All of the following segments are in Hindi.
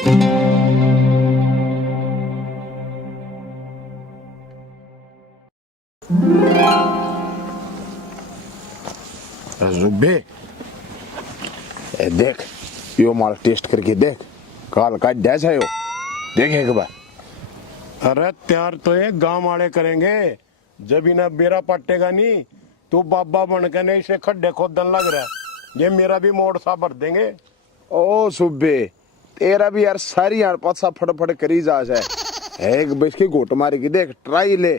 जुब्बे देख यो माल टेस्ट करके देख काल का डैश है यो देख एक बार। अरे त्यार तो ये गांव वाले करेंगे जब इन्हें बेरा पटेगा नहीं तो बाबा बन के नहीं इसे खड्डे खोदन लग रहा है। ये मेरा भी मोड़ सा भर देंगे। ओ सुब्बे तेरा भी यार सारी यार पासा फटफट करी जा है एक बस की घोट मारी की देख ट्राई ले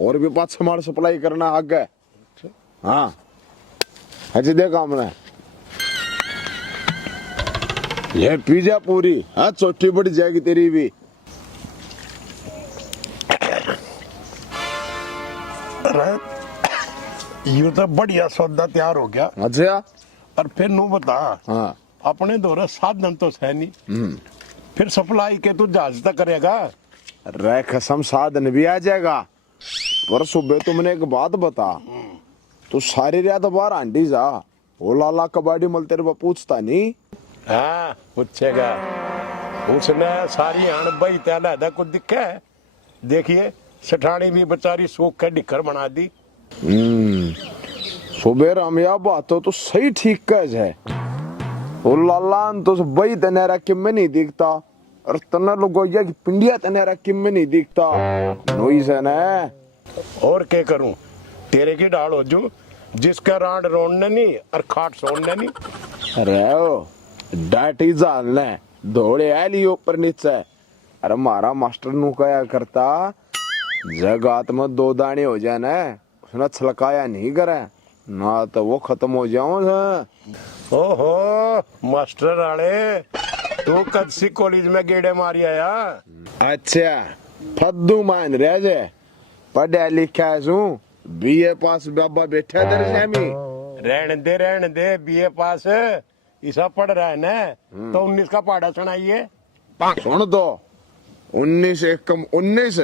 और भी पाँच सामान सप्लाई करना आगे। हाँ अच्छी देख हमने ये पिज्जा पूरी हाँ चोटी बढ़ जाएगी तेरी भी। अरे ये तो बढ़िया सौदा तैयार हो गया। अच्छा और फिर नू बता हाँ अपने दौरे साधन तो है नहीं फिर सप्लाई के तू जहाज तक करेगा। रे कसम साधन भी आ जाएगा पर सुबह तुमने एक बात बता तू सारी रात बाहर आंटी जा वो लाला कबाड़ी मल तेरे को पूछता नहीं। हाँ पूछेगा उसने सारी आन बई त्याला कुछ दिखा है। देखिए सेठानी भी बेचारी सूख के डिक्कर बना दी। सुबह रामिया बात तो सही ठीक कह है वो लाला तो बई तनेरा किम में नहीं दिखता और तना लोगोया की पिंडिया तनेरा किम में नहीं दिखता नोई से ना। और क्या करूं तेरे की डाल हो जो जिसका राड रोड़ने नहीं और खाट सोड़ने नहीं। अरे ओ डाटी जालने दौड़े आली ऊपर नीचे। अरे मारा मास्टर नु कया करता जगात में दो दाने हो जाए ना उसने छलकाया नहीं करे ना तो वो खत्म हो जाओ। ओहो मास्टर आले तू कद सी कॉलेज में गेड़े मारी आया। अच्छा फद्दू मान रह जे पढ़ा लिखा सू बीए पास बाबा बैठा दर सेमी रहने दे बीए पास ऐसा पढ़ रहा है ना तो 19 का पढ़ा सुनाइए। सुन दो 19 एक कम 19।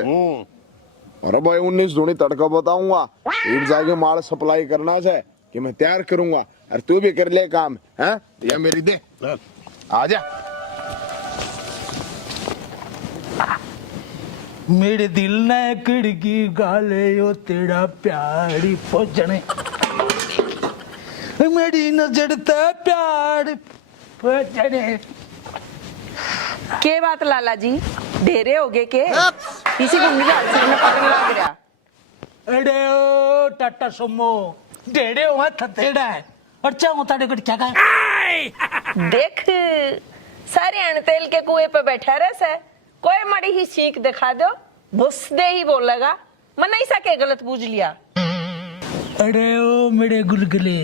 अरे भाई 19 धोनी तड़का बताऊंगा फिर जाके माल सप्लाई करना है कि मैं तैयार करूंगा और तू भी कर ले काम है या मेरी दे आजा। मेरे दिल ने खिड़की गाले यो तेरा प्यारी पहुंचने मेरी नजर ते प्यार पहुंचने। के बात लाला जी ढेरे हो गए के इसी गुंडी डाल से न पकड़ लग रहा। अरे ओ टाटा सुमो ढेरे हुआ थतेड़ा है और चाहो ताड़े कट क्या देख सारे अण तेल के कुएं पे बैठा रहे से कोई मड़ी ही सीख दिखा दो भुस दे ही बोलेगा मन नहीं सके गलत बूझ लिया। अरे ओ मेरे गुलगुले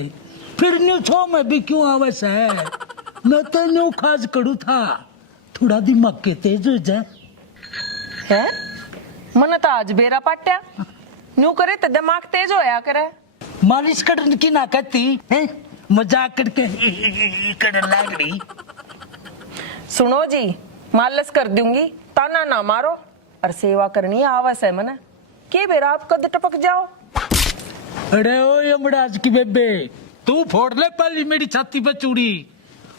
फिर न्यू छो में भी क्यों आवस है मैं तो न्यू खास करू था थोड़ा दिमाग के तेज हो जाए है मन तो आज बेरा पाट्या न्यू करे तो दिमाग तेज होया करे। मालिश करने की ना कहती है मजाक करके कर लाग रही। सुनो जी मालस कर दूंगी ताना ना मारो और सेवा करनी आवस है मन के बेरा आप कद टपक जाओ। अरे ओ यमराज की बेबे तू फोड़ ले पहली मेरी छाती पे चूड़ी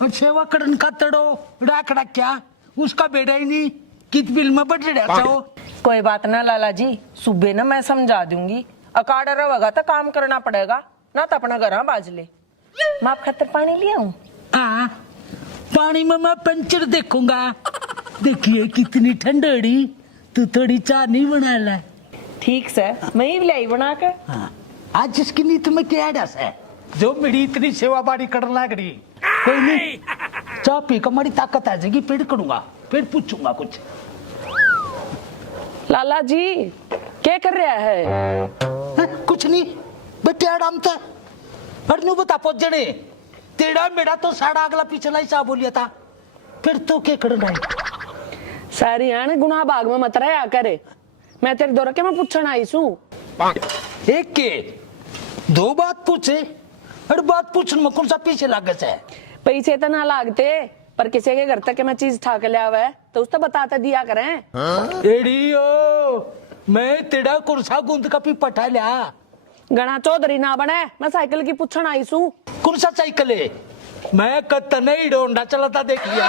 और सेवा करन का तड़ो राखड़ा क्या उसका बेड़ा ही नहीं कित बिल में बढ़ रहा हो। कोई बात ना लाला जी सुबह ना मैं समझा दूंगी अकाड़ा रहेगा तो काम करना पड़ेगा ना तो अपना घर बाज ले। मैं आप खातर पानी ले आऊं। हाँ पानी में मैं पंचर देखूंगा। देखिए कितनी ठंडड़ी तू थोड़ी चाय नहीं बना ला। ठीक से मैं ही लाई बना कर। हाँ आज इसकी नीत में क्या डस है जो मेरी इतनी सेवा बाड़ी कर लाग रही। कोई नहीं चाय पी कर हमारी ताकत आ जाएगी पेड़ करूंगा फिर पूछूंगा कुछ। लाला जी क्या कर रहा है? कुछ नहीं बेटे आराम था पर न्यू बता पहुंच जने तेरा मेरा तो साड़ा अगला पिछला ही सा बोलिया था फिर तो क्या करना है। सारी आने गुनाह बाग में मत रहा करे मैं तेरे दौर के मैं पूछना आई सू। एक के दो बात पूछे हर बात पूछने में कौन सा पीछे लागत है। पैसे तो ना लागते पर किसी के घर तक के मैं चीज ठाक ले आवा है तो उसको बताता दिया करें। एड़ियो मैं तेरा कुर्सा गुंद का पी पटा लिया गणा चौधरी ना बने मैं साइकिल की पूछन आई सू। कौन सा साइकिल है मैं कत नहीं डोंडा चलाता देख लिया।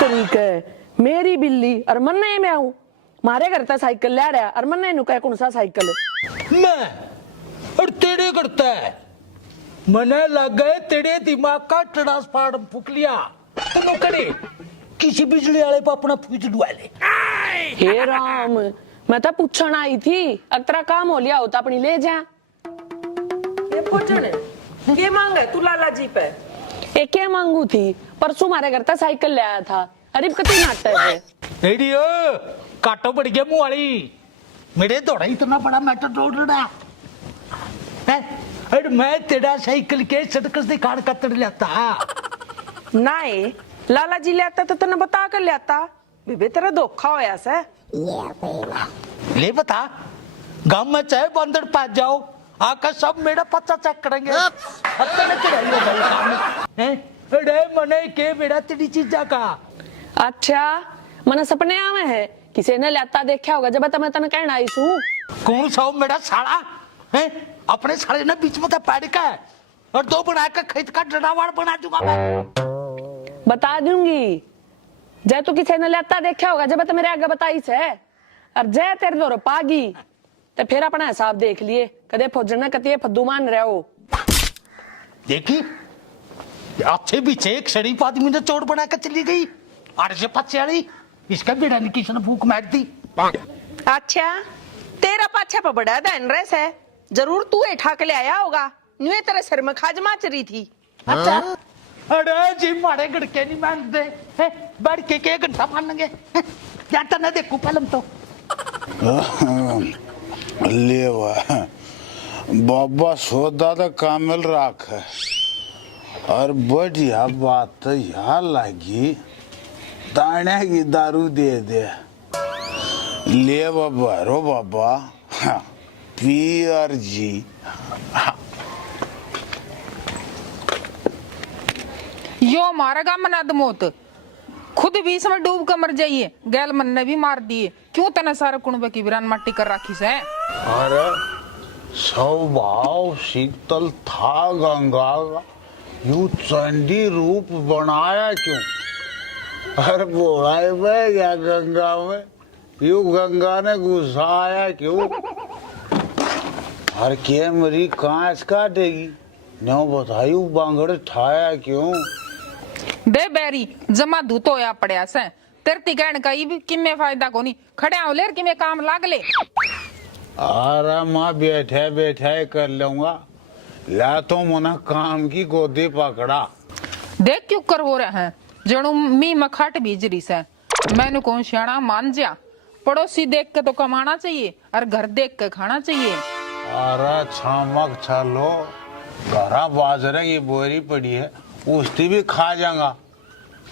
तरीका है मेरी बिल्ली और मन्ने में आऊं मारे करता साइकिल ले रहा और मन्ने नु कह कौन सा साइकिल मैं और तेरे करता है मने लग गए तेरे दिमाग का ट्रांसफार्मर फूक लिया तो करे किसी बिजली वाले पर अपना फ्यूज डुआ ले। हे राम, मैं तो पूछण आई थी अतरा काम हो लिया होता अपनी ले जा। ये पूछने ये मांग है तू लाला जी पे एक क्या मांगू थी, परसों मारे घर तक साइकिल ले आया था। अरे कति नाटक है रेडियो काटो पड़ गया मुंह वाली मेरे दौड़ा इतना बड़ा मैटर रोड रहा है। अरे मैं तेरा साइकिल के सड़क से काट कतर लेता नहीं लाला जी ले आता तो तने बता कर ले आता बेबे तेरा धोखा होया से ले बता गांव में चाहे बंदर पास जाओ आकर सब मेरा पता चेक करेंगे। अरे मने के बेड़ा तेरी चीजा का अच्छा मने सपने आवे है किसी ने लेता देखा होगा जब मैं तने कहना आई सू। कौन सा मेरा साला है अपने साले ने बीच में पैर का है और दो बनाकर खेत का डरावाड़ बना दूंगा मैं। बता दूंगी जय तू किसी ने लेता देखा होगा जब मेरे आगे बताई से और जय तेरे दौर पागी तो फिर अपना हिसाब देख लिए कदे फौजन कतिये फद्दू मान रहे हो। देखी अच्छे पीछे एक शरीफ आदमी ने चोट बनाकर चली गई और से पच्चे वाली इसका बेड़ा ने किसी ने फूक मार दी। अच्छा तेरा पाछा पर बड़ा दैन रेस है जरूर तू उठा के ले आया होगा न्यू तेरे सिर में खाजमा चरी थी। अच्छा अरे जी मारे गड़के नहीं मानते बैठ के घंटा मानेंगे जाता ना देखो पहले तो ले बाबा सौदा तो कामिल राख है और बढ़िया बात तो यहाँ लगी दाने की दारू दे दे ले बाबा रो बाबा पी और जी। यो मारेगा मनाद मौत खुद भी इसमें डूब कर मर जाइए गैल मन ने भी मार दिए क्यों तना सारे कुणबे की वीरान मट्टी कर राखी से। अरे स्वभाव शीतल था गंगा का यू चंडी रूप बनाया क्यों। अरे बोलाए में या गंगा में यू गंगा ने घुसाया क्यों। हर के मरी कांच काटेगी नो बतायू बांगड़ ठाया क्यों। दे बैरी जमा धूतो या पड़या से तेरती कहन का भी किमे फायदा कोनी खड़े हो लेर किमे काम लाग ले। अरे माँ बैठे बैठे कर लूंगा या तो मना काम की गोदी पकड़ा। देख क्यों कर हो रहे हैं जणू मी मखाट बीजरी से मैंने कौन सियाना मान जा पड़ोसी देख के तो कमाना चाहिए और घर देख के खाना चाहिए। अरे छमक छलो घरा बाजरे की बोरी पड़ी है उसकी भी खा जाऊंगा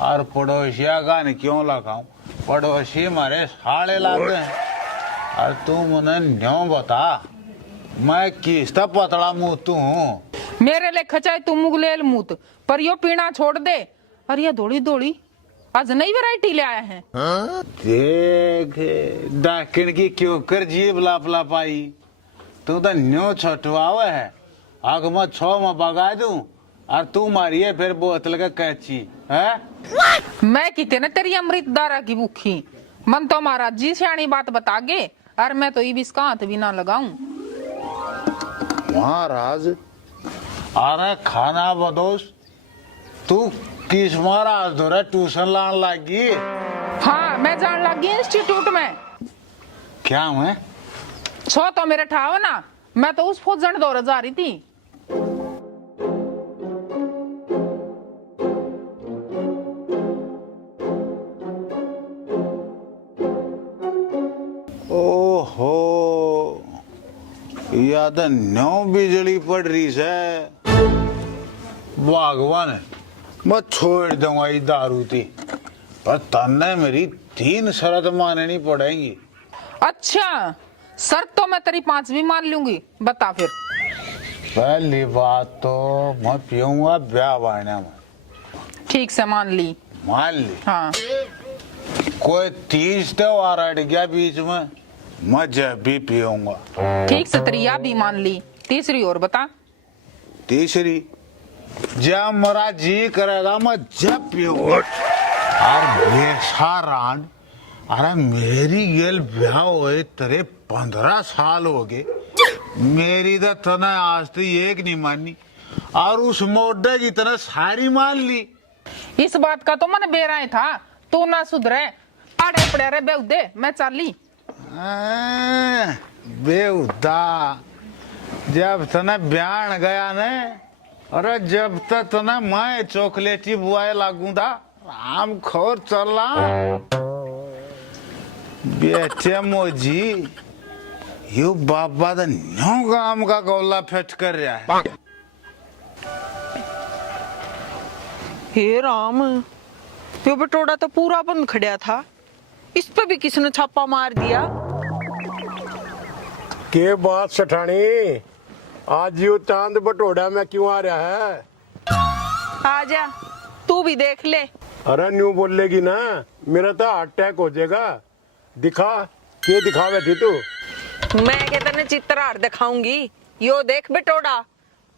और पड़ोसिया का नहीं क्यों लगाऊं पड़ोसी हमारे साले लाते हैं और तू मुझे न्यों बता मैं किसका पतला मुँह हूँ। मेरे ले खचाए तू मुगलेल मूत पर यो पीना छोड़ दे और ये दौड़ी दौड़ी आज नई वैरायटी ले आया है। देख डाकिन की क्यों कर जीभ लापला पाई तू तो न्यों छटवावे है आग में 6 में बगा दूं और तू मारिए फिर बोतल का कैची है। मैं कितने तेरी अमृत दारा की भूखी मन तो महाराज जी सियानी बात बता गे और मैं तो ये इसका हाथ भी ना लगाऊं। महाराज अरे खाना बदोश तू किस महाराज दो ट्यूशन लान लगी। हाँ मैं जान लगी इंस्टीट्यूट में क्या मैं छो तो मेरे ठाव ना मैं तो उस फौजन दौड़ जा रही थी। ओहो याद न्यो बिजली पड़ रही से भगवान मैं छोड़ दूंगा ये दारू थी पर तन्ने मेरी 3 शर्त माननी पड़ेगी। अच्छा शर्त तो मैं तेरी 5 भी मान लूंगी बता फिर। पहली बात तो मैं पीऊंगा ब्याह बायने में। ठीक से मान ली हाँ। कोई 30 त्योहार अट गया बीच में मैं जब भी पीऊंगा। ठीक से तेरी या भी मान ली तीसरी और बता। तीसरी जब मेरा जी करेगा मैं जब पीऊंगा। और बेसारान, अरे मेरी गेल ब्याह हुए तेरे 15 साल हो गए, मेरी तो तना आज तो एक नहीं मानी, और उस मोडे की तरह सारी मान ली। इस बात का तो मन बेरा ही था, तू ना सुधरे, आड़े पड़े रे बेउदे, मैं चली। बेउदा, जब तना बयान गया ने, अरे जब तक तना मैं चॉकलेटी बुआए लागूंगा, राम खोर चला। बेटे मोजी, यू बाबा दा न्यू गाम का गोला फेट कर रहा है। हे राम, ये बटोड़ा तो पूरा बंद खड़ा था, इस पे भी किसने छापा मार दिया। के बात सेठानी, आज यू चांद बटोड़ा में क्यों आ रहा है? आजा, तू भी देख ले। अरे न्यू बोलेगी ना, मेरा तो हार्ट अटैक हो जाएगा। दिखा, के दिखावे थी तू? मैं के तने चित्रहार दिखाऊंगी, यो देख बटोड़ा,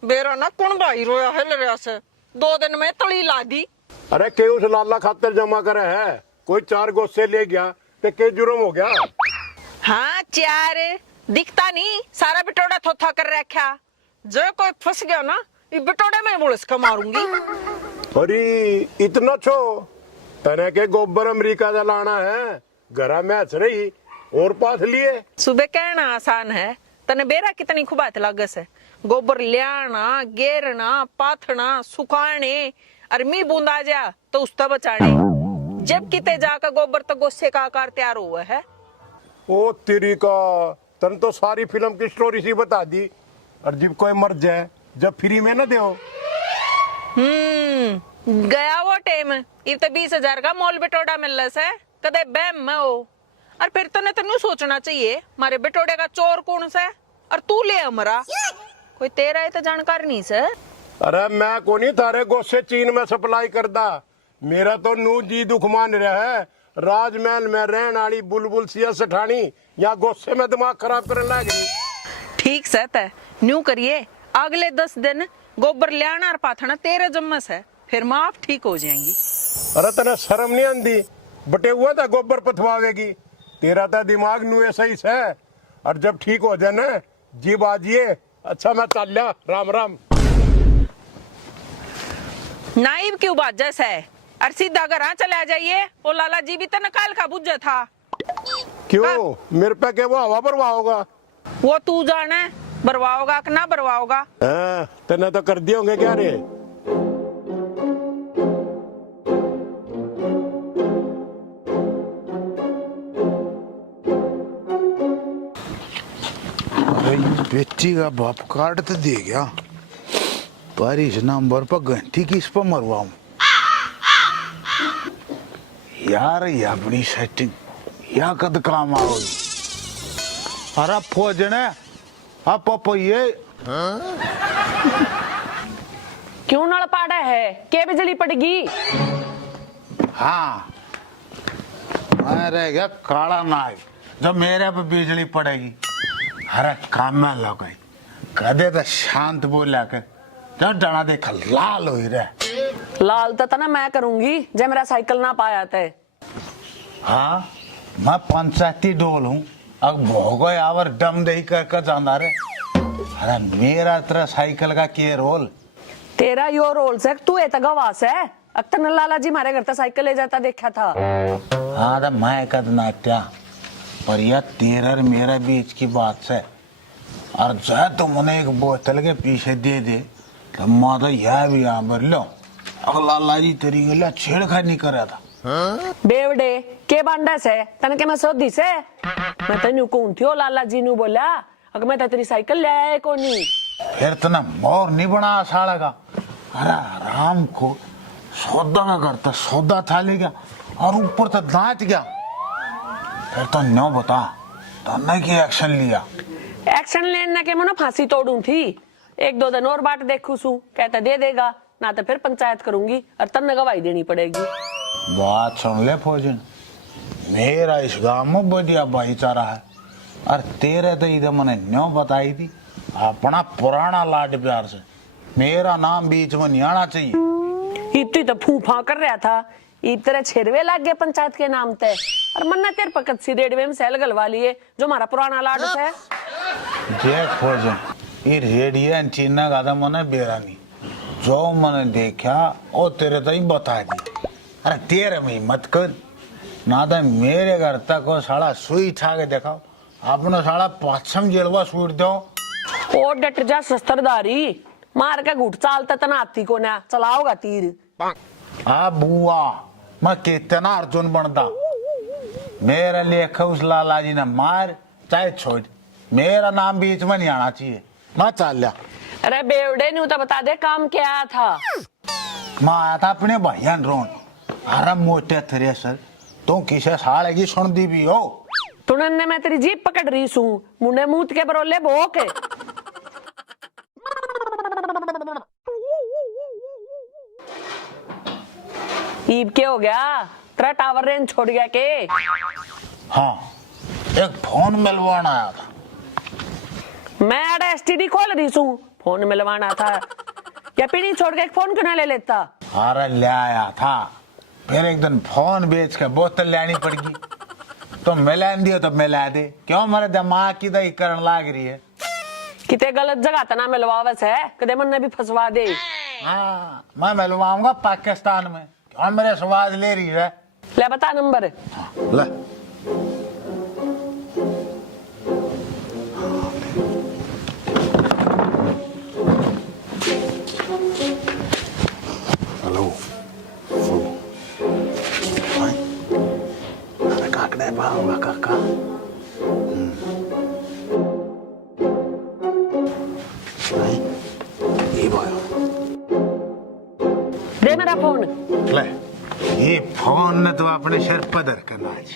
बेरा ना कौन भाई रोया है लरिया से, 2 दिन में तली ला दी। अरे के उस लाला खातर जमा करे है, कोई 4 गोसे ले गया ते के जुर्म हो गया। हाँ 4 दिखता नहीं, सारा बटोड़ा थोथा कर रखा, जो कोई फंस गया ना, ये बटोड़े में बुलस का मारूंगी। अरे इतना छो, तने के गोबर अमेरिका का लाना है, घरा में हंस रही और पाथ लिए। सुबह कहना आसान है, तने बेरा कितनी खुबात लागस है, गोबर लियाना, गेरना, पाथना, सुखाने, और मी बूंदा जा तो उसका बचाने, जब किते जाकर गोबर तो गोस्से का आकार तैयार हुआ है। ओ तेरी का, तन तो सारी फिल्म की स्टोरी सी बता दी, और जब कोई मर जाए जब फ्री में न दो। गया वो टाइम, ये तो 20,000 का मोल बटोड़ा मिल रहा है, कदे बैम में हो। और फिर तने तेनू सोचना चाहिए, मारे बटोड़े का चोर कौन सा है, और तू ले हमारा, कोई तेरा है तो जानकार नहीं से। अरे मैं को नहीं थारे गोसे चीन में सप्लाई करदा, मेरा तो नू जी दुख मान रहा है, राजमहल में रहन वाली बुलबुल सिया सेठानी या गोसे में दिमाग खराब करने लग गई। ठीक सत है, न्यू करिए, अगले 10 दिन गोबर लियाना और पाथना तेरे जम्मस है, फिर माफ ठीक हो जाएंगी। अरे तेरा शर्म नहीं आंदी, बटे हुआ था गोबर पथवावेगी, तेरा तो दिमाग नू ऐसा ही है। और जब ठीक हो जाए ना, जी बाजिए। अच्छा मैं चल लिया, राम राम। नाइब क्यों बाजस है, और सीधा घर चला जाइए, वो लाला जी भी तो नकाल का बुझ था। क्यों, मेरे पे के वो हवा बरवा होगा? वो तू जाने बरवाओगा कि ना बरवाओगा। तेने तो कर दिए होंगे क्या रे? बेटी का बाप कार्ड तो दे गया, पर इस नंबर पर घंटी किस पर मरवाऊं यार? ये अपनी सेटिंग या कद काम आओगी। अरे फौजने, आप ये क्यों नल पाड़ा है, के बिजली पड़गी? हाँ, मैं रह गया काला नाग, जब मेरे पे बिजली पड़ेगी। अरे काम में लग गई, कदे तो शांत बोला कर, जब डरा देखा लाल हो ही रहे। लाल तो ना मैं करूंगी, जब मेरा साइकिल ना पाया थे। हाँ, मैं पंचायती डोल हूँ, अब भोगो आवर दम दही कर जाना रे। अरे मेरा तेरा साइकिल का क्या रोल? तेरा यो रोल से तू है गवास है, अक्तर न लाला जी हमारे घर तक साइकिल ले जाता देखा था। हाँ तो मैं कद नाट्या, पर यह तेरा और मेरा बीच की बात है, और जो तुमने एक बोतल के पीछे दे दे तो मैं तो यह भी यहाँ भर लो। अब लाला जी तेरी गला छेड़खानी करा था। बेवडे के बांडा से तन के मैं सोधी से, मैं तेनू कौन थी लाला जी नु बोला, अगर मैं तेरी साइकिल ले आया को नहीं। फिर तना मोर नहीं बना साड़ा का। अरे आराम को सौदा का करता, सौदा था ले गया और ऊपर तो दांत गया। फिर तो नो बता, तन्ने की एक्शन लिया? एक्शन लेने के मनो फांसी तोड़ू थी, 1-2 दिन और बाट देखू सू, कहता दे देगा ना तो फिर पंचायत करूंगी और तन्ने गवाही देनी पड़ेगी। बात सुन ले फौजन, मेरा इस गांव में बढ़िया भाईचारा है, और तेरे तो इधर मैंने न्यो बताई थी अपना पुराना लाड प्यार से। मेरा नाम बीच में नहीं आना चाहिए। इतनी तो फूफा कर रहा था, इतने छेरवे लाग गए पंचायत के नाम ते। और मन्ना तेरे पकड़ सी रेडवे में सेल गलवा लिए जो हमारा पुराना लाड है। जे खोज ये रेडियो चीना का मने बेरा नहीं, जो मैंने देखा वो तेरे तो ही बता दी। अरे तेरे में मत कर ना, तो मेरे घर तक को साला सुई छा के दिखाओ, अपने साला पश्चिम जेलवा सूट दो। ओ डट जा शस्त्रधारी, मार के घुट चालता तना हाथी को ना चलाओगा तीर। आ बुआ मैं कितना अर्जुन बनता, मेरे लेख उस लाला जी ने मार चाहे छोड़, मेरा नाम बीच में नहीं आना चाहिए। मैं चल लिया। अरे बेवड़े नहीं तो बता दे काम क्या था। मैं आया था अपने भैया रोन, अरे मोटे थ्रेसर तू किसे साले की सुन दी भी हो। तुनने मैं तेरी जीप पकड़ रही हूँ, मुंडे मूत के बरोले भोके। ईब के हो गया, तेरा टावर रेंज छोड़ गया के? हाँ एक फोन मिलवाना आया था। मैं आड़ा एसटीडी खोल रही हूँ, फोन मिलवाना था या पीनी छोड़ के एक फोन क्यों ना ले लेता? अरे ले आया था, फिर एक दिन फोन बेच के बोतल लेनी पड़गी, तो मिला दियो तो मिला दे, क्यों मेरे दिमाग की दही करन लाग रही है। किते गलत जगह तना मिलवावस है, कदे मन ने भी फंसवा दे। हाँ मैं मिलवाऊंगा पाकिस्तान में, क्यों मेरे स्वाद ले रही है। ले बता नंबर। ले हेलो अरे काकड़े भाऊंगा काका। ये भाई दे मेरा फोन। ले ये फोन ने तो अपने सिर पर धर करना आज।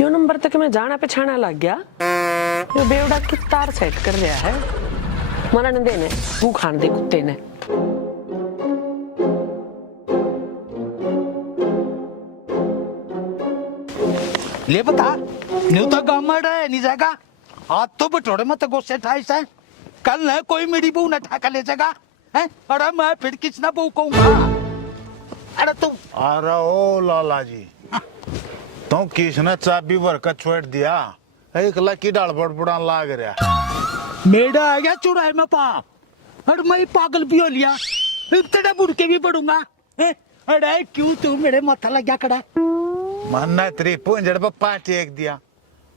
यो नंबर तक मैं जाना पहचाना लग गया, यो बेवड़ा की तार सेट कर रहा है। मना न देने वो खान दे कुत्ते ने। ले बता, न्यू तो गामड़ है नहीं जाएगा। आज तो बटोरे मत गुस्से ठाइस है, कल है कोई मेरी बहू न ठाका ले जाएगा है। अरे मैं फिर किस ना बहू कहूंगा। अरे तू अरे ओ लाला जी, तो किसने चाबी भर कर छोड़ दिया, एक लकी डाल बड़बड़ा लाग रहा। मेरा आ गया चुराए में पाप। अरे मैं पागल भी हो लिया, इतना बुढ़ के भी पढ़ूंगा। अरे क्यों तू मेरे माथा लग गया कड़ा? मन तेरी पूंजड़ पर पार्टी एक दिया।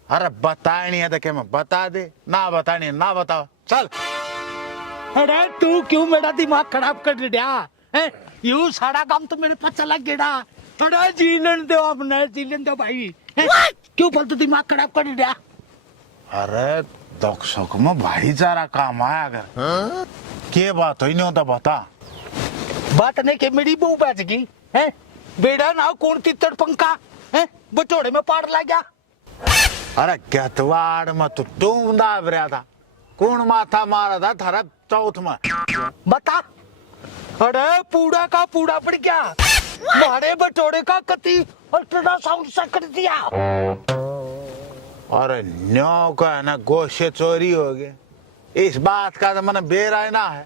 अरे बतानी है तो क्या मैं बता दे, ना बतानी है ना बताओ चल। अरे तू क्यों मेरा दिमाग खराब कर दिया है? यू सारा काम तो मेरे पास चला गया। अरे जीलन दो, अपने जीलन दो भाई। क्यों बोलते दिमाग खराब कर दिया? अरे दुख सुख में भाईचारा काम आया अगर के बात ही नहीं होता बता। बात नहीं कि मेरी बहू बच गई है, बेड़ा ना कौन तितर पंखा है, बटोरे में पार ला गया। अरे गतवाड़ में तो तुम दाब रहा था, कौन माथा मारा था थारा चौथ में बता। अरे पूरा का पूरा पड़ गया, मारे बटोरे का कति अल्ट्रासाउंड से कर दिया। अरे न्यो का है ना गोशे चोरी हो गए, इस बात का तो मन बेरा ना है।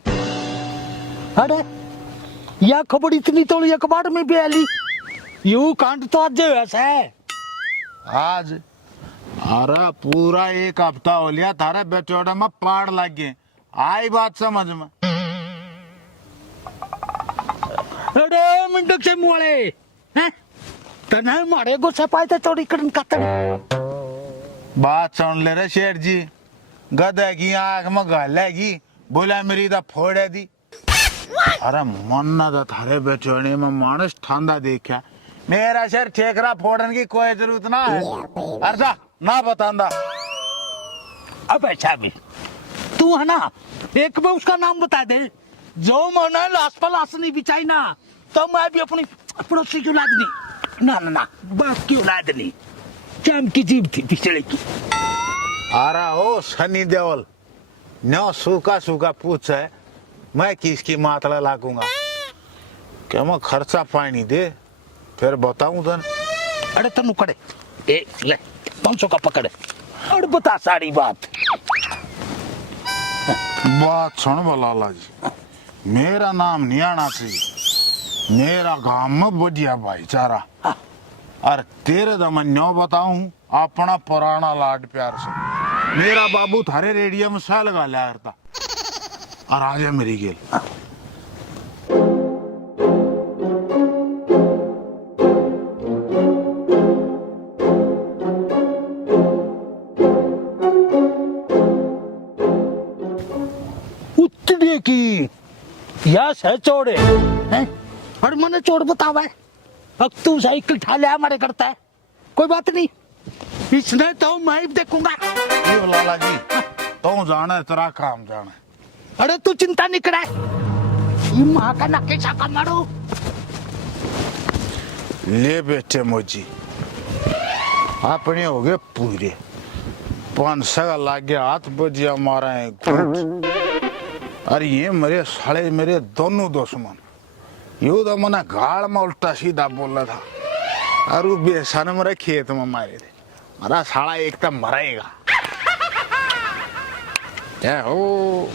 अरे यह खबर इतनी तोड़ी अखबार में भी आली, यू कांड तो आज वैसा है आज। अरे पूरा एक हफ्ता हो लिया थारे बेचोड़े में पाड़ लग गए, आई बात समझ में। अरे मिंटक से मुआले हैं, तने मारे को सपाई तो चोरी करन कातड़। बात सुन ले रे शेर जी, गधे की आंख में घालेगी, बोला मेरी दा फोड़े दी। अरे मन्ना तो थारे बेचोड़े में मानस ठंडा देखा, मेरा शेर ठेकरा फोड़ने की कोई जरूरत ना है। अर्जा ना बतांदा। अब ऐसा भी तू है ना, एक बार उसका नाम बता दे जो मैंने लाश पर लाश नहीं बिछाई ना, तो मैं भी अपनी पड़ोसी की औलाद नहीं, ना ना ना बाप की औलाद नहीं, चाम की जीभ थी पिछड़े की। अरे ओ सनी देओल, न्यो सूखा सूखा पूछ है, मैं किसकी मातला लागूंगा, क्या मैं खर्चा पानी दे फिर बताऊं तन। अरे तनु करे ए ले 500 का पकड़े और बता सारी बात। बात सुन लाला जी, मेरा नाम नहीं आना चाहिए, मेरा गांव में बढ़िया भाईचारा। और तेरे तो मैं न्यो बताऊं अपना पुराना लाड प्यार से, मेरा बाबू थारे रेडियो में सह लगा लिया करता। और आ जा मेरी गेल। उतने की या से चोड़े हैं? और मैंने चोर बतावा है। अब तू साइकिल ठा ले हमारे करता है, कोई बात नहीं, इसने तो मैं ही देखूंगा। यो लाला जी, तू जाना है, तेरा काम जाना है। अरे तू चिंता नहीं करे, ये माँ का नकेशा का मारो। ले बेटे मोजी, अपने हो गए पूरे 500 का लाग गया हाथ बजिया मारा है घूट। अरे ये मेरे साले मेरे दोनों दुश्मन, यू तो मना गाड़ में उल्टा सीधा बोला था। और वो बेसन मेरे खेत में मारे थे, मेरा साला एक तो मरेगा। क्या हो